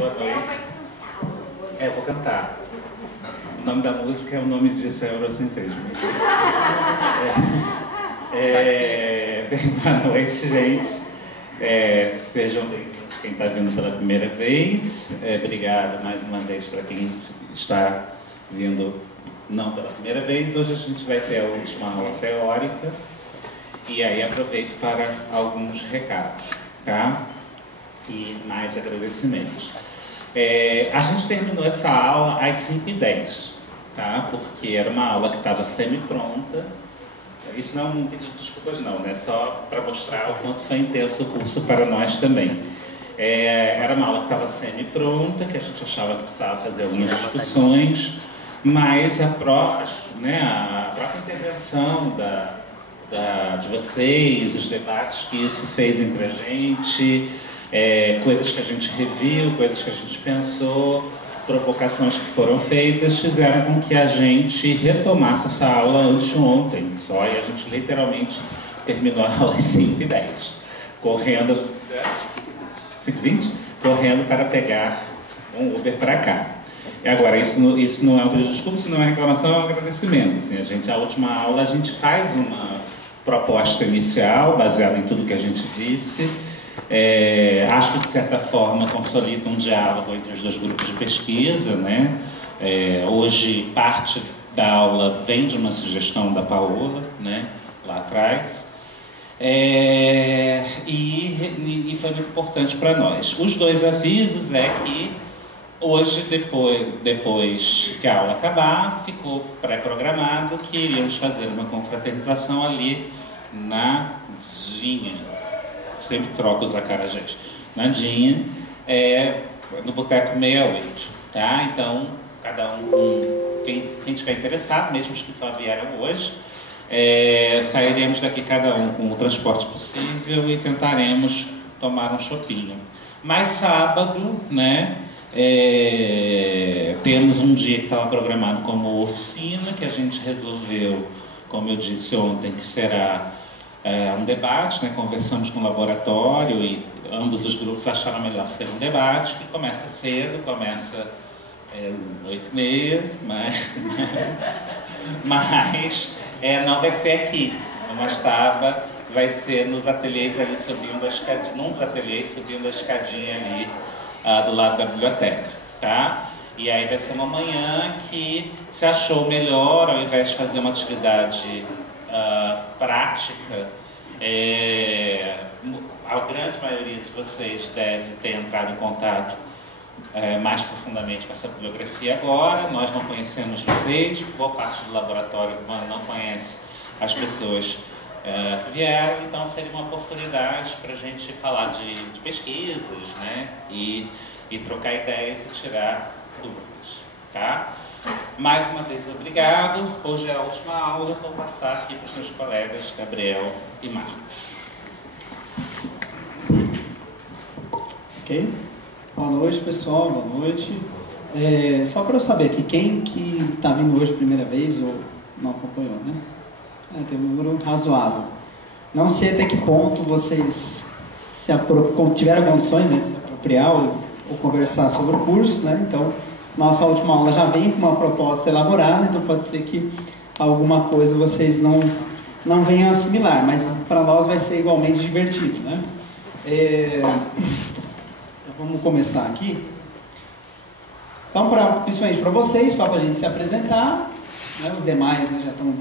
boa noite. Vou cantar. O nome da música é o nome disso, é Eurocentrismo. Boa noite, gente. Sejam bem-vindos quem está vindo pela primeira vez. Obrigado mais uma vez para quem está vindo não pela primeira vez. Hoje a gente vai ter a última aula teórica e aí aproveito para alguns recados, tá? E mais agradecimentos. A gente terminou essa aula às 5h10, tá? Porque era uma aula que estava semi-pronta. Isso não é um pedido de desculpas não, né? Só para mostrar o quanto foi intenso o curso para nós também. Era uma aula que estava semi-pronta, que a gente achava que precisava fazer algumas discussões, mas a própria intervenção de vocês, os debates que isso fez entre a gente, coisas que a gente reviu, coisas que a gente pensou, provocações que foram feitas, fizeram com que a gente retomasse essa aula anteontem só, e a gente literalmente terminou a aula às 5h10, correndo 5h20? Correndo para pegar um Uber para cá. E agora, isso não é um pedido de desculpa, isso não é reclamação, é um agradecimento. Assim, a última aula a gente faz uma proposta inicial, baseada em tudo que a gente disse. Acho que, de certa forma, consolida um diálogo entre os dois grupos de pesquisa, né? Hoje, parte da aula vem de uma sugestão da Paola, né? Lá atrás. E foi muito importante para nós. Os dois avisos é que hoje, depois que a aula acabar, ficou pré-programado que iríamos fazer uma confraternização ali na Dinha. Sempre troco os acarajés. Na Dinha, no Boteco 68. Tá? Então, cada um, quem estiver interessado, mesmo os que só vieram hoje, sairemos daqui cada um com o transporte possível e tentaremos tomar um chopinho. Mas sábado, né, temos um dia que estava programado como oficina, que a gente resolveu, como eu disse ontem, que será um debate, né? Conversamos com o laboratório e ambos os grupos acharam melhor ser um debate, que começa cedo, começa 8h30, mas não vai ser aqui, no Mastaba, vai ser nos ateliês ali subindo a escadinha, nos ateliês subindo a escadinha ali do lado da biblioteca, tá? E aí vai ser uma manhã que se achou melhor, ao invés de fazer uma atividade prática, a grande maioria de vocês deve ter entrado em contato mais profundamente com essa bibliografia agora. Nós não conhecemos vocês, boa parte do laboratório não conhece as pessoas que vieram, então seria uma oportunidade para a gente falar de pesquisas, né? E trocar ideias e tirar dúvidas, tá? Mais uma vez, obrigado. Hoje é a última aula, vou passar aqui para os meus colegas Gabriel e Marcos. Ok? Boa noite, pessoal. Boa noite. Só para eu saber aqui, quem que está vindo hoje a primeira vez ou não acompanhou, né? Tem um número razoável. Não sei até que ponto vocês tiveram condições, né, de se apropriar ou conversar sobre o curso, né? Então, nossa última aula já vem com uma proposta elaborada, então pode ser que alguma coisa vocês não venham assimilar, mas para nós vai ser igualmente divertido, né? Então, vamos começar aqui. Então, principalmente para vocês, só para a gente se apresentar, né? Os demais, né, já estão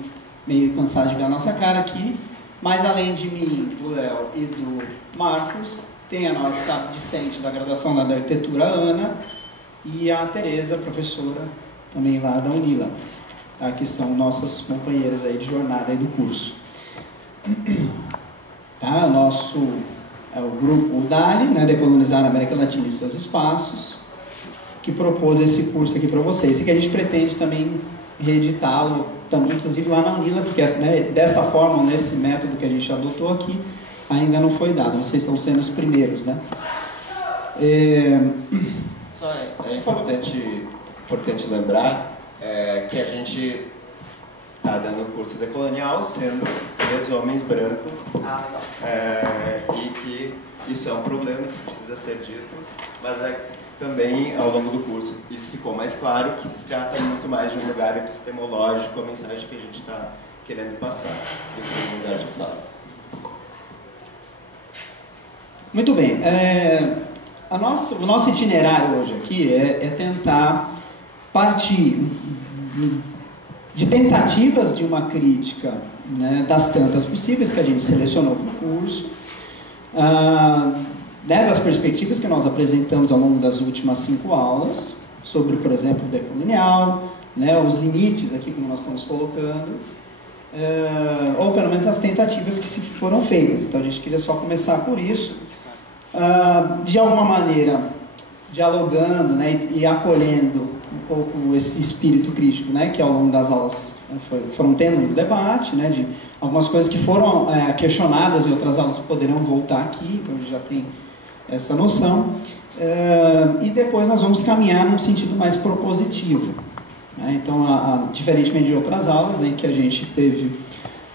meio cansados de ver a nossa cara aqui, mas além de mim, do Léo e do Marcos, tem a nossa discente da graduação da arquitetura, Ana, e a Tereza, professora, também lá da Unila, tá? Que são nossas companheiras aí de jornada aí do curso. Tá? O grupo UDALI, né, Decolonizar a América Latina e seus espaços, que propôs esse curso aqui para vocês, e que a gente pretende também reeditá-lo, também, inclusive lá na Unila, porque né, dessa forma, nesse método que a gente adotou aqui, ainda não foi dado, vocês estão sendo os primeiros, né? Só é importante lembrar que a gente está dando o curso decolonial, sendo três homens brancos, Ah, e que isso é um problema, isso precisa ser dito, mas também, ao longo do curso, isso ficou mais claro, que se trata muito mais de um lugar epistemológico, a mensagem que a gente está querendo passar, do que um lugar de fala. Muito bem. O nosso itinerário hoje aqui é tentar partir de tentativas de uma crítica, né, das tantas possíveis que a gente selecionou para o curso, né, das perspectivas que nós apresentamos ao longo das últimas 5 aulas, sobre, por exemplo, o decolonial, né, os limites aqui como nós estamos colocando, ou pelo menos as tentativas que se foram feitas. Então a gente queria só começar por isso, de alguma maneira dialogando, né, e acolhendo um pouco esse espírito crítico, né, que ao longo das aulas foram tendo um debate, né, de algumas coisas que foram questionadas e outras aulas poderão voltar aqui, então a gente já tem essa noção, e depois nós vamos caminhar num sentido mais propositivo, né? Então, diferentemente de outras aulas, né, em que a gente teve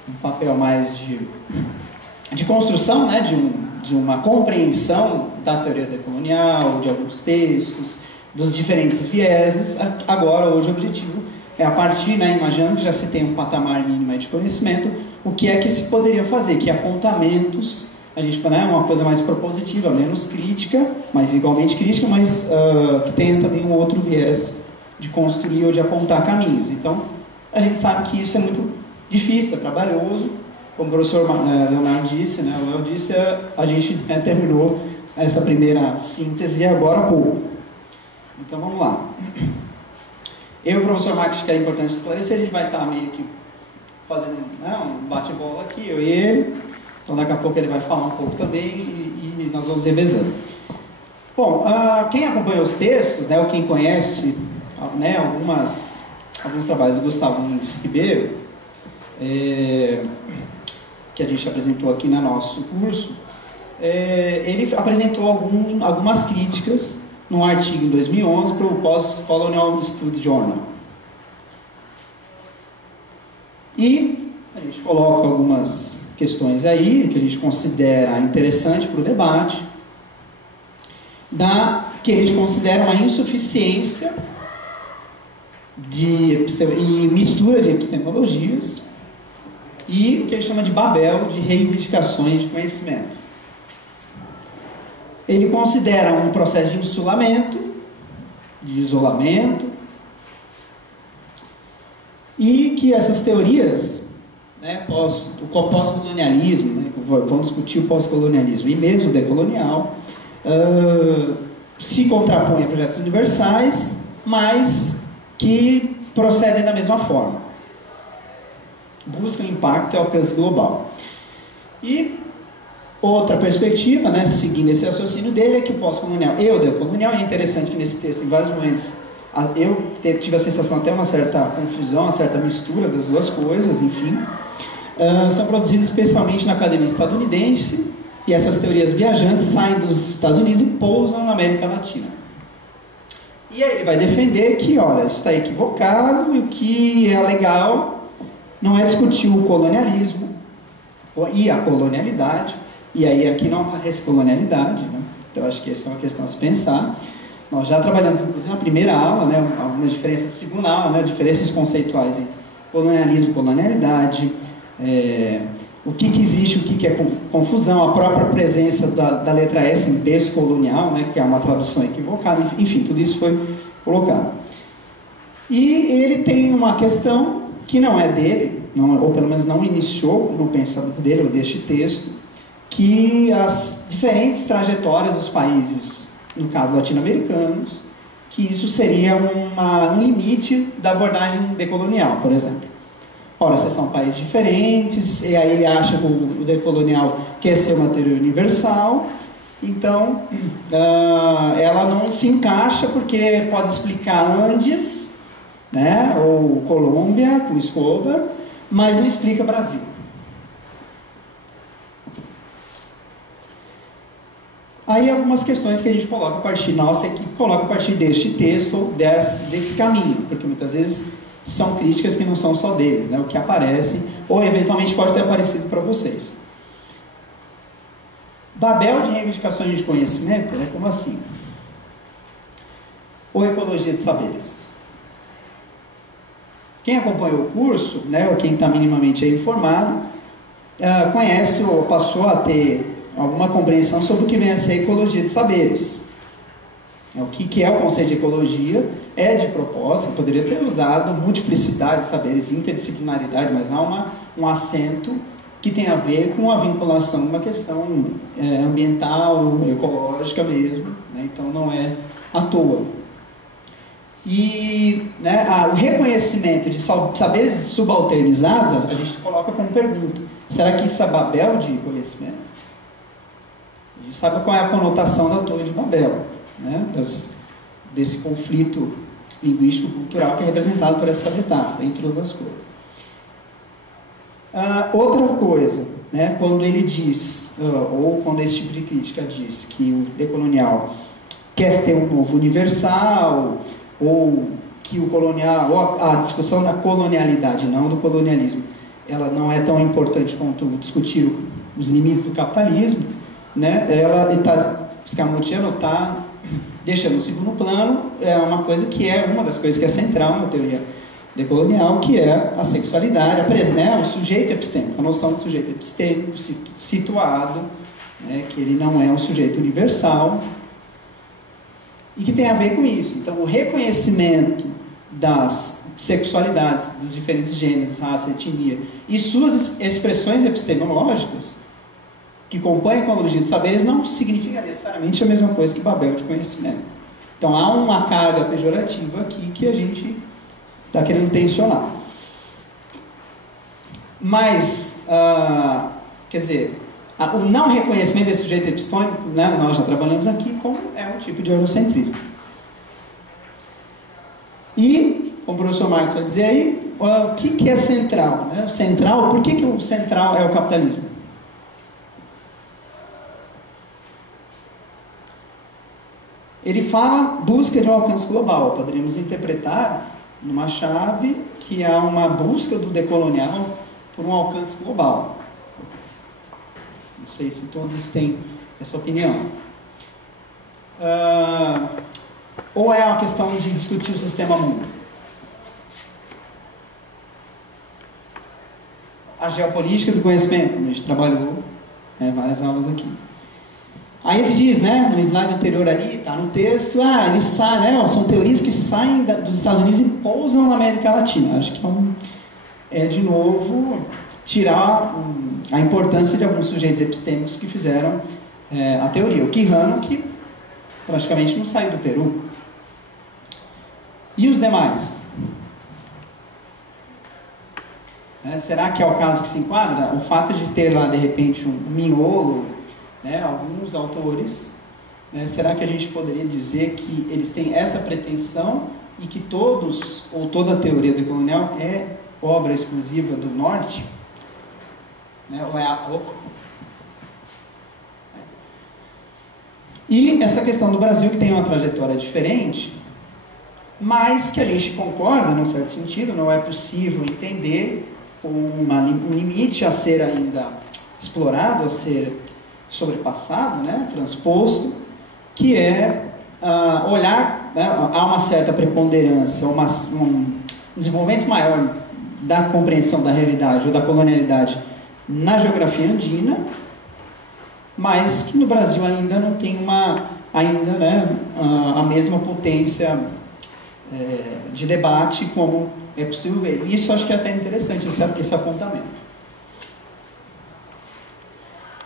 um papel mais de construção, né, de uma compreensão da teoria decolonial, de alguns textos, dos diferentes vieses. Agora, hoje, o objetivo é, a partir, né, imaginando que já se tem um patamar mínimo de conhecimento, o que é que se poderia fazer, que apontamentos, a gente, né, uma coisa mais propositiva, menos crítica, mas igualmente crítica, mas que tenha também um outro viés de construir ou de apontar caminhos. Então, a gente sabe que isso é muito difícil, é trabalhoso, como o professor Leonardo disse, né, o Léo disse, a gente terminou essa primeira síntese agora há pouco. Então vamos lá. Eu e o professor Marcos, que é importante esclarecer, a gente vai estar meio que fazendo, né, um bate-bola aqui, eu e ele. Então daqui a pouco ele vai falar um pouco também e nós vamos revezando. Bom, quem acompanha os textos, né, ou quem conhece, né, alguns trabalhos do Gustavo Lins Ribeiro, que a gente apresentou aqui no nosso curso, ele apresentou algumas críticas num artigo em 2011 para o Post-Colonial Studies Journal. E a gente coloca algumas questões aí que a gente considera interessante para o debate, que a gente considera uma insuficiência em mistura de epistemologias e o que ele chama de Babel de reivindicações de conhecimento. Ele considera um processo de insulamento, de isolamento, e que essas teorias, né, o pós-colonialismo, né, vamos discutir o pós-colonialismo e mesmo o decolonial, se contrapõem a projetos universais, mas que procedem da mesma forma. Buscam impacto e alcance global. E outra perspectiva, né, seguindo esse raciocínio dele, é que o pós-colonial e o decolonial, é interessante que nesse texto, em vários momentos, eu tive a sensação até uma certa confusão, uma certa mistura das duas coisas, enfim, são produzidos especialmente na academia estadunidense, e essas teorias viajantes saem dos Estados Unidos e pousam na América Latina. E aí ele vai defender que, olha, isso está equivocado, e o que é legal não é discutir o colonialismo e a colonialidade, e aí aqui não há descolonialidade, né? Então acho que essa é uma questão a se pensar. Nós já trabalhamos, inclusive, na primeira aula, né, algumas diferenças, segunda aula, né, diferenças conceituais em colonialismo e colonialidade, o que existe, o que é confusão, a própria presença da letra S em descolonial, né, que é uma tradução equivocada, enfim, tudo isso foi colocado. E ele tem uma questão que não é dele, ou pelo menos não iniciou no pensamento dele, ou deste texto, que as diferentes trajetórias dos países, no caso latino-americanos, que isso seria um limite da abordagem decolonial, por exemplo. Ora, esses são países diferentes, e aí ele acha que o decolonial quer ser uma teoria universal, então ela não se encaixa porque pode explicar Andes, né, ou Colômbia, com Escobar, mas não explica Brasil. Aí algumas questões que a gente coloca a partir, nossa equipe coloca a partir deste texto, desse caminho, porque muitas vezes são críticas que não são só deles, né? O que aparece, ou eventualmente pode ter aparecido para vocês. Babel de reivindicações de conhecimento, né? Como assim? Ou ecologia de saberes. Quem acompanhou o curso, né, ou quem está minimamente aí informado, conhece ou passou a ter alguma compreensão sobre o que vem a ser ecologia de saberes. O que é o conceito de ecologia? É de propósito, poderia ter usado multiplicidade de saberes, interdisciplinaridade, mas há um acento que tem a ver com a vinculação, uma questão ambiental, ecológica mesmo, né? Então não é à toa. E né, o reconhecimento de saberes subalternizados, a gente coloca como pergunta: será que isso é Babel de conhecimento? A gente sabe qual é a conotação da Torre de Babel, né? Desse conflito linguístico-cultural que é representado por essa metáfora, entre outras coisas. Outra coisa, né, quando ele diz, ou quando esse tipo de crítica diz que o decolonial quer ter um novo universal, ou que o colonial, ou a discussão da colonialidade, não do colonialismo, ela não é tão importante quanto discutir os limites do capitalismo, né? Scamottiano está deixando no segundo plano uma coisa que é uma das coisas que é central na teoria decolonial, que é a sexualidade, o sujeito epistêmico, a noção de sujeito epistêmico situado, né, que ele não é um sujeito universal, e que tem a ver com isso. Então, o reconhecimento das sexualidades, dos diferentes gêneros, raça, etnia, e suas expressões epistemológicas, que compõem a ecologia de saberes, não significa necessariamente a mesma coisa que Babel de conhecimento. Então, há uma carga pejorativa aqui que a gente está querendo tensionar. Mas, quer dizer, o não reconhecimento desse sujeito epistêmico, né, nós já trabalhamos aqui, como é um tipo de eurocentrismo. E, como o professor Marcos vai dizer aí, o que é central? Né? O central, por que o central é o capitalismo? Ele fala busca de um alcance global. Poderíamos interpretar numa chave que há uma busca do decolonial por um alcance global. Não sei se todos têm essa opinião. Ou é uma questão de discutir o sistema mundo? A geopolítica do conhecimento, como a gente trabalhou várias aulas aqui. Aí ele diz, né, no slide anterior ali, está no texto, eles saem, são teorias que saem dos Estados Unidos e pousam na América Latina. Acho que é de novo, tirar a importância de alguns sujeitos epistêmicos que fizeram a teoria. O Quijano, que praticamente não saiu do Peru. E os demais? Será que é o caso que se enquadra? O fato de ter lá, de repente, um miolo, alguns autores, será que a gente poderia dizer que eles têm essa pretensão e que todos, ou toda a teoria decolonial é obra exclusiva do Norte? Ou é E essa questão do Brasil, que tem uma trajetória diferente, mas que a gente concorda, num certo sentido, não é possível entender um limite a ser ainda explorado, a ser sobrepassado, transposto, que é olhar, há uma certa preponderância, um desenvolvimento maior da compreensão da realidade ou da colonialidade na geografia andina, mas que no Brasil ainda não tem a mesma potência de debate como é possível ver. Isso acho que é até interessante, esse apontamento.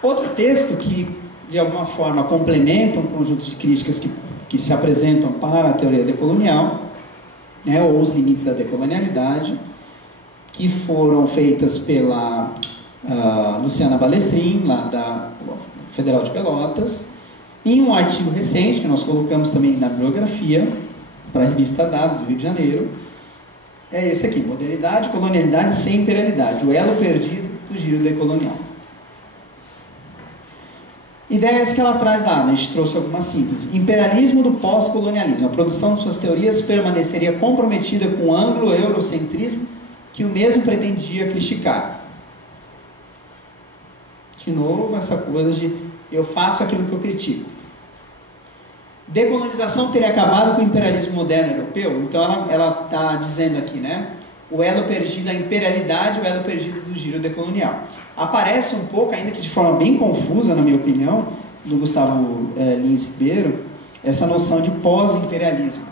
Outro texto que, de alguma forma, complementa um conjunto de críticas que se apresentam para a teoria decolonial, ou os limites da decolonialidade, que foram feitas pela Luciana Balestrin, lá da Federal de Pelotas, em um artigo recente, que nós colocamos também na bibliografia, para a revista Dados, do Rio de Janeiro, é esse aqui: Modernidade, Colonialidade sem Imperialidade, o elo perdido do giro decolonial. Ideias que ela traz lá, a gente trouxe algumas síntese. Imperialismo do pós-colonialismo. A produção de suas teorias permaneceria comprometida com o anglo-eurocentrismo que o mesmo pretendia criticar. De novo, essa coisa de eu faço aquilo que eu critico. Decolonização teria acabado com o imperialismo moderno europeu? Então ela está dizendo aqui, né? O elo perdido da imperialidade, o elo perdido do giro decolonial. Aparece um pouco, ainda que de forma bem confusa, na minha opinião, do Gustavo Lins Ribeiro, essa noção de pós-imperialismo.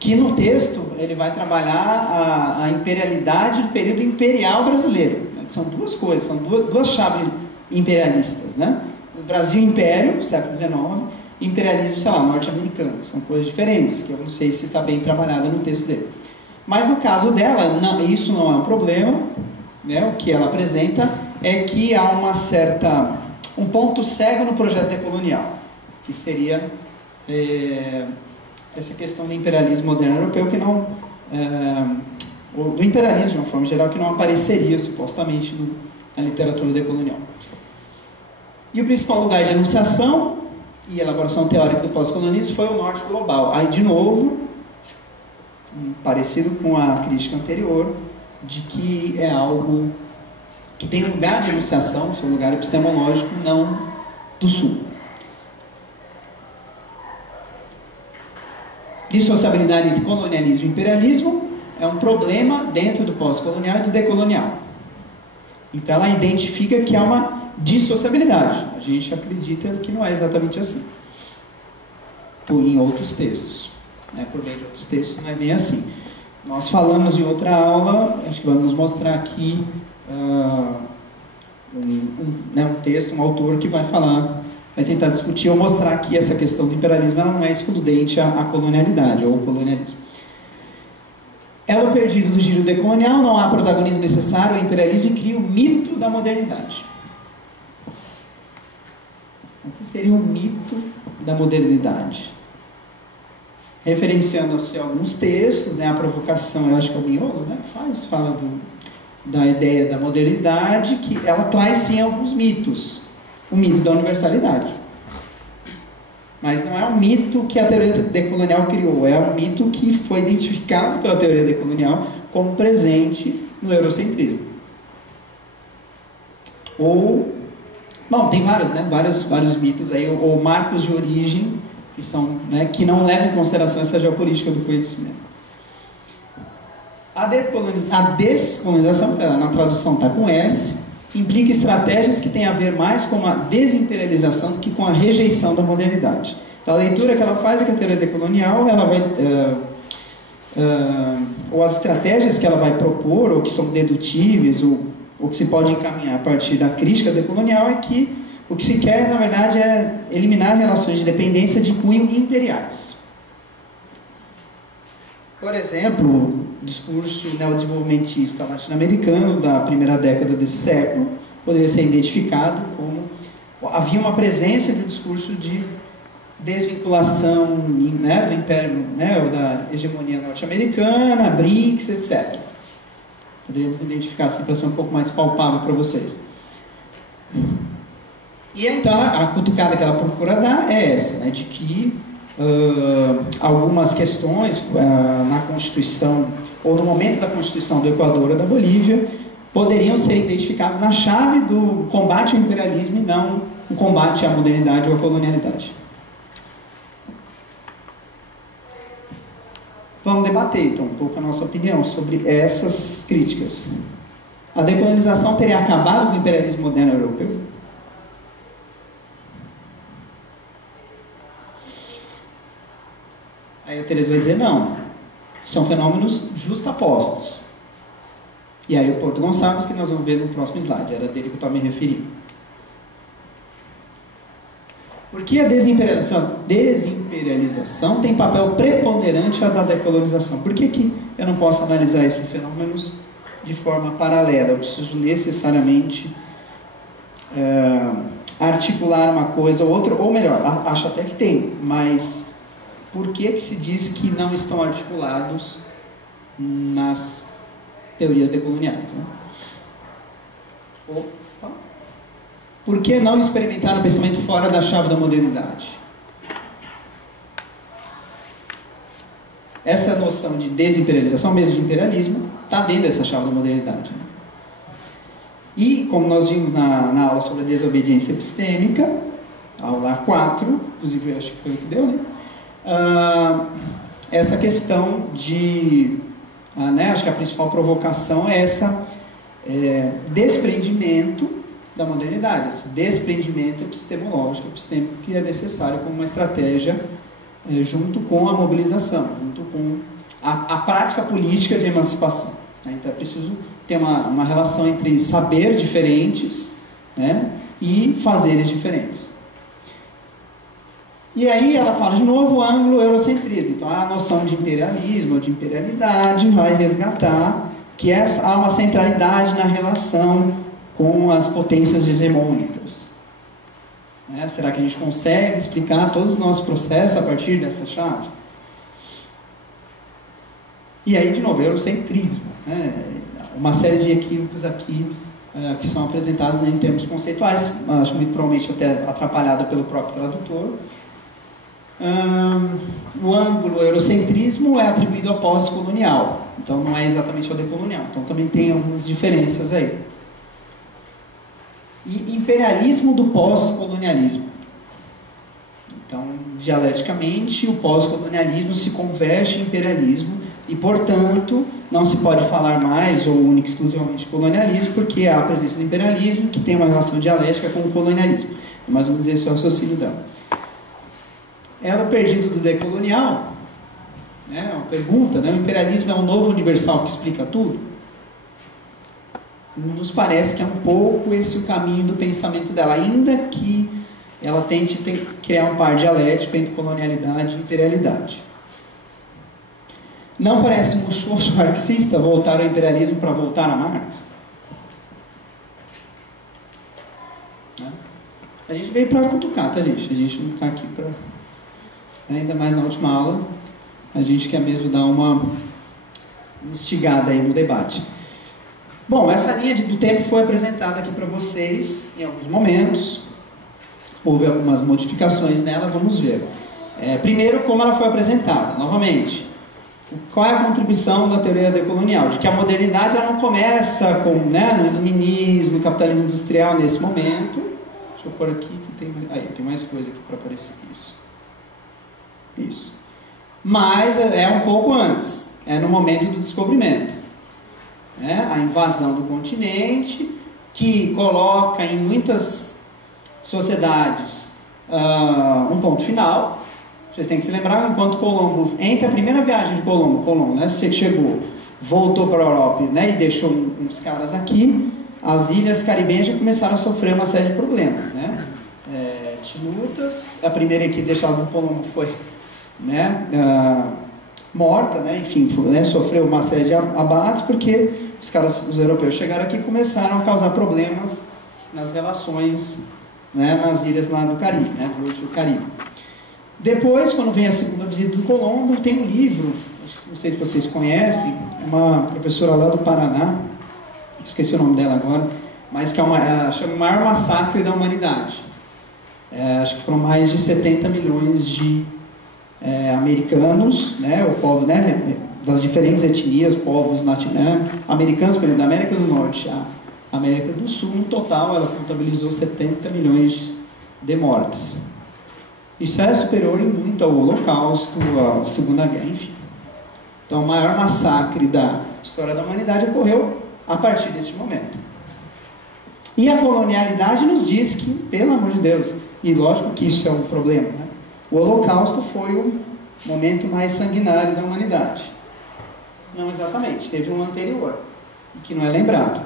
Que no texto ele vai trabalhar a imperialidade do período imperial brasileiro. Né? São duas coisas, são duas chaves imperialistas, né? O Brasil Império, século XIX, e imperialismo, sei lá, norte-americano. São coisas diferentes, que eu não sei se está bem trabalhada no texto dele. Mas no caso dela, não, isso não é um problema, né? O que ela apresenta é que há um ponto cego no projeto decolonial, que seria essa questão do imperialismo moderno europeu, que não, do imperialismo de uma forma geral, que não apareceria supostamente na literatura decolonial. E o principal lugar de enunciação e elaboração teórica do pós-colonialismo foi o norte global. Aí, de novo, parecido com a crítica anterior, de que é algo que tem lugar de enunciação, seu lugar epistemológico, não do sul. Dissociabilidade entre colonialismo e imperialismo é um problema dentro do pós-colonial e do decolonial. Então ela identifica que há uma dissociabilidade. A gente acredita que não é exatamente assim. Em outros textos. Né? Por meio de outros textos não é bem assim. Nós falamos em outra aula, acho que vamos mostrar aqui um texto, um autor que vai falar, vai tentar discutir ou mostrar que essa questão do imperialismo não é excludente à colonialidade ou ao colonialismo. Elo perdido do giro decolonial, não há protagonismo necessário ao imperialismo e cria o mito da modernidade. O que seria o mito da modernidade? Referenciando-se a alguns textos, né, a provocação, eu acho que é o Miolo, né, fala da ideia da modernidade, que ela traz sim alguns mitos. O mito da universalidade. Mas não é um mito que a teoria decolonial criou, é um mito que foi identificado pela teoria decolonial como presente no eurocentrismo. Ou, bom, tem vários, né, vários mitos aí, ou marcos de origem, que são, né, que não levam em consideração essa geopolítica do conhecimento. A descolonização, que na tradução está com S, implica estratégias que têm a ver mais com a desimperialização do que com a rejeição da modernidade. Então, a leitura que ela faz é que a teoria decolonial, ela vai, ou as estratégias que ela vai propor, ou que são dedutíveis, ou que se pode encaminhar a partir da crítica decolonial, é que o que se quer, na verdade, é eliminar relações de dependência de cunho imperiais. Por exemplo, o discurso neodesenvolvimentista latino-americano da primeira década desse século poderia ser identificado como havia uma presença de um discurso de desvinculação, né, do império, né, ou da hegemonia norte-americana, BRICS, etc. Poderíamos identificar assim para ser um pouco mais palpável para vocês. E então a cutucada que ela procura dar é essa, né, de que algumas questões na Constituição, ou no momento da Constituição do Equador ou da Bolívia, poderiam ser identificadas na chave do combate ao imperialismo e não o combate à modernidade ou à colonialidade. Vamos debater, então, um pouco a nossa opinião sobre essas críticas. A decolonização teria acabado com o imperialismo moderno europeu? Aí a Teresa vai dizer, não, são fenômenos justapostos. E aí o Porto Gonçalves, que nós vamos ver no próximo slide, era dele que eu estava me referindo. Por que a desimperialização tem papel preponderante à da decolonização? Por que eu não posso analisar esses fenômenos de forma paralela? Eu preciso necessariamente articular uma coisa ou outra, ou melhor, acho até que tem, mas por que se diz que não estão articulados nas teorias decoloniais? Né? Opa. por que não experimentar o pensamento fora da chave da modernidade? Essa noção de desimperialização, mesmo de imperialismo, está dentro dessa chave da modernidade. E, como nós vimos na aula sobre a desobediência epistêmica, aula 4, inclusive acho que foi o que deu, né? Essa questão de... acho que a principal provocação é essa desprendimento da modernidade, esse desprendimento epistemológico, epistêmico, que é necessário como uma estratégia junto com a mobilização, junto com a prática política de emancipação. Então é preciso ter uma relação entre saber diferentes, né, e fazeres diferentes. E aí ela fala de novo o anglo-eurocentrismo. Então a noção de imperialismo, de imperialidade, vai resgatar que há uma centralidade na relação com as potências hegemônicas. Será que a gente consegue explicar todos os nossos processos a partir dessa chave? E aí, de novo, eurocentrismo. Uma série de equívocos aqui que são apresentados em termos conceituais, acho que provavelmente até atrapalhado pelo próprio tradutor. O ângulo eurocentrismo é atribuído ao pós-colonial, então não é exatamente ao decolonial, então também tem algumas diferenças aí. E imperialismo do pós-colonialismo. Então, dialeticamente, o pós-colonialismo se converte em imperialismo e, portanto, não se pode falar mais ou única e exclusivamente de colonialismo, porque há a presença do imperialismo que tem uma relação dialética com o colonialismo. Mas vamos dizer só o raciocínio dela. Ela, perdido do decolonial, uma pergunta, o imperialismo é um novo universal que explica tudo? Nos parece que é um pouco esse o caminho do pensamento dela, ainda que ela tente criar um par dialético entre colonialidade e imperialidade. Não parece um esforço marxista voltar ao imperialismo para voltar a Marx? A gente veio para cutucar, tá, gente? A gente não está aqui para... Ainda mais na última aula, a gente quer mesmo dar uma instigada aí no debate. Bom, essa linha do tempo foi apresentada aqui para vocês em alguns momentos. Houve algumas modificações nela, vamos ver. Primeiro, como ela foi apresentada, novamente. Qual é a contribuição da teoria decolonial? De que a modernidade ela não começa com, no iluminismo, capitalismo industrial nesse momento. Deixa eu pôr aqui que tem mais coisa aqui para aparecer. Isso. Mas é um pouco antes. É no momento do descobrimento. A invasão do continente, que coloca em muitas sociedades um ponto final. Vocês têm que se lembrar, enquanto Colombo, entre a primeira viagem de Colombo, você chegou, voltou para a Europa, e deixou uns caras aqui, as ilhas caribenhas já começaram a sofrer uma série de problemas, lutas, a primeira equipe deixada por Colombo foi morta, enfim, sofreu uma série de abates, porque os europeus chegaram aqui e começaram a causar problemas nas relações, nas ilhas lá do Caribe, do Caribe. Depois, quando vem a segunda visita do Colombo, tem um livro, não sei se vocês conhecem, uma professora lá do Paraná, esqueci o nome dela agora, mas que chama O Maior Massacre da Humanidade. Acho que foram mais de 70 milhões de americanos, o povo, das diferentes etnias, povos americanos, por exemplo, da América do Norte, a América do Sul, no total, ela contabilizou 70 milhões de mortes. Isso é superior em muito ao Holocausto, à Segunda Guerra, enfim. Então, o maior massacre da história da humanidade ocorreu a partir deste momento. E a colonialidade nos diz que, pelo amor de Deus, e lógico que isso é um problema, o Holocausto foi o momento mais sanguinário da humanidade. Não exatamente, teve um anterior, e que não é lembrado.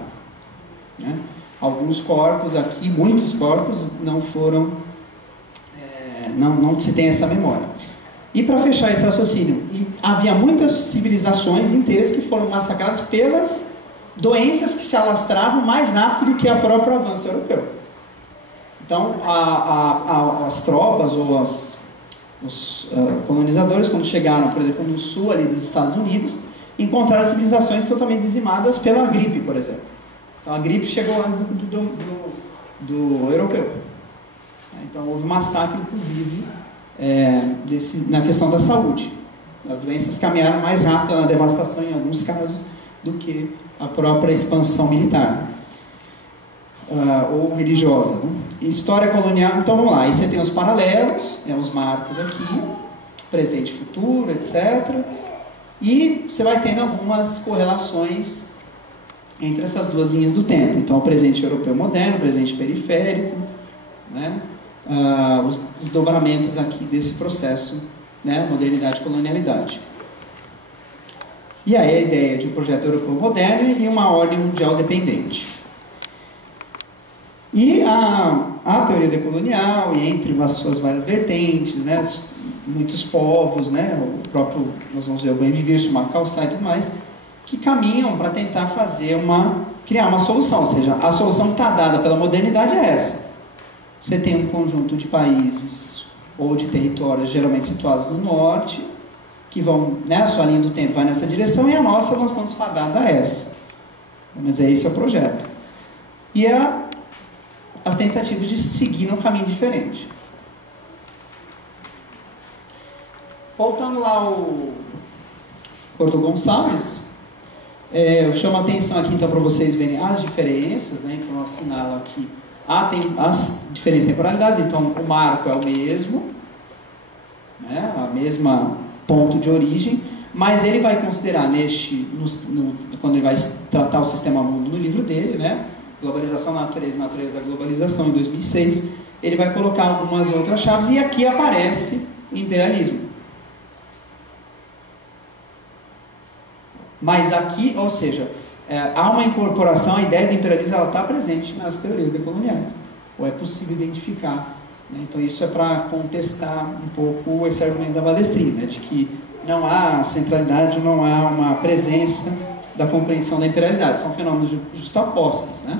Alguns corpos aqui, muitos corpos, não foram, não se tem essa memória. E para fechar esse raciocínio, havia muitas civilizações inteiras que foram massacradas pelas doenças que se alastravam mais rápido do que o próprio avanço europeu. Então, as tropas ou os colonizadores, quando chegaram, por exemplo, no sul ali dos Estados Unidos, encontraram civilizações totalmente dizimadas pela gripe, por exemplo. Então, a gripe chegou antes do europeu. Então houve massacre, inclusive, na questão da saúde. As doenças caminharam mais rápido na devastação, em alguns casos, do que a própria expansão militar ou religiosa. Né? História colonial, então vamos lá. Aí você tem os paralelos, os marcos aqui, presente e futuro, etc. E você vai tendo algumas correlações entre essas duas linhas do tempo. Então, o presente europeu moderno, o presente periférico, né? Os desdobramentos aqui desse processo, né? Modernidade e colonialidade. E aí a ideia de um projeto europeu moderno e uma ordem mundial dependente. E a teoria decolonial, e entre as suas várias vertentes, né? Muitos povos, né? O próprio, nós vamos ver o Bem-Viver, o Macalçai e tudo mais, que caminham para tentar criar uma solução, ou seja, a solução que está dada pela modernidade é essa. Você tem um conjunto de países ou de territórios geralmente situados no norte, que vão, né, a sua linha do tempo vai nessa direção, e a nossa nós estamos fadados a essa. Mas esse é o projeto. E as tentativas de seguir num caminho diferente. Voltando lá ao Porto Gonçalves, eu chamo a atenção aqui então para vocês verem as diferenças, né? Então eu assinalo aqui tem as diferentes temporalidades, então o marco é o mesmo, né? A mesma ponto de origem, mas ele vai considerar quando ele vai tratar o sistema mundo no livro dele, né? Globalização natureza da globalização, em 2006, ele vai colocar algumas outras chaves, e aqui aparece o imperialismo. Mas aqui, ou seja, há uma incorporação, a ideia do imperialismo está presente nas teorias decoloniais, ou é possível identificar, né? Então isso é para contestar um pouco esse argumento da Balestrin, né? De que não há centralidade, não há uma presença da compreensão da imperialidade, são fenômenos justapostos, né?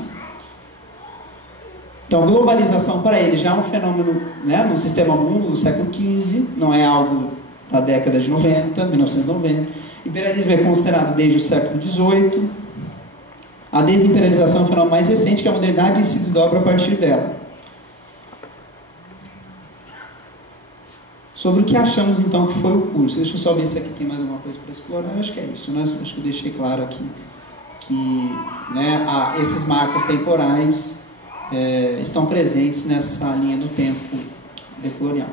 Então, globalização para ele já é um fenômeno, né, no sistema mundo do século XV, não é algo da década de 90, 1990. Imperialismo é considerado desde o século XVIII. A desimperialização é um fenômeno mais recente, que a modernidade se desdobra a partir dela. Sobre o que achamos então que foi o curso. Deixa eu só ver se aqui tem mais alguma coisa para explorar. Eu acho que é isso, né? Acho que eu deixei claro aqui que, né, esses marcos temporais estão presentes nessa linha do tempo decolonial.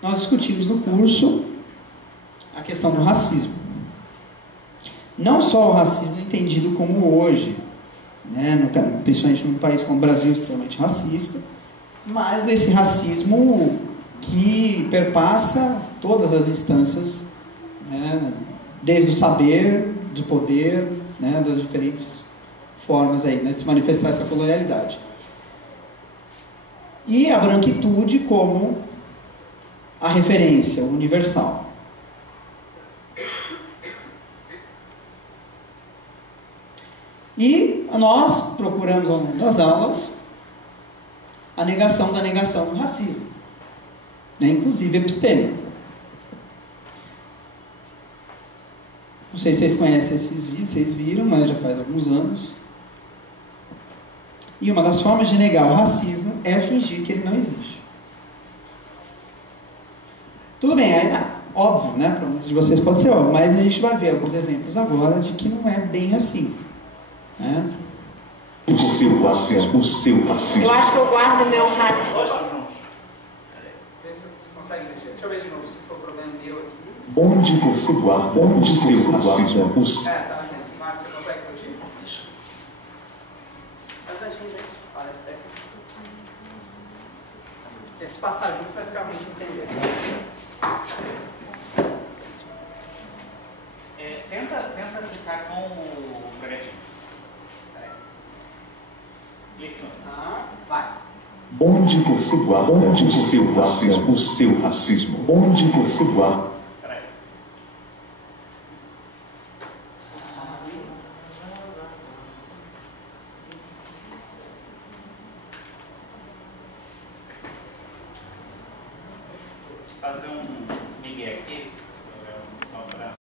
Nós discutimos no curso a questão do racismo. Não só o racismo entendido como hoje, né, principalmente num país como o Brasil, extremamente racista, mas esse racismo que perpassa todas as instâncias, né, desde o saber, do poder, né, das diferentes formas aí, né, de se manifestar essa colonialidade. E a branquitude como a referência universal. E nós procuramos ao longo das aulas a negação da negação do racismo, né, inclusive epistêmico. Não sei se vocês conhecem esses vídeos, vocês viram, mas já faz alguns anos. E uma das formas de negar o racismo é fingir que ele não existe. Tudo bem, óbvio, né? Para muitos de vocês pode ser óbvio, mas a gente vai ver alguns exemplos agora de que não é bem assim, né? O seu racismo. Eu acho que eu guardo meu racismo. Lógico, juntos. Vê se você consegue mexer. Deixa eu ver de novo se for problema meu aqui. Onde você guarda o seu racismo? Tá junto. Marcos, você consegue corrigir? Deixa. Faz a gente, parece técnico. Se passar junto vai ficar ruim de entender. Tenta ficar com o gavetinho. Clica. Vai. Onde você guarda o seu racismo? O seu racismo. Onde você guarda? Peraí. Fazer um migué aqui.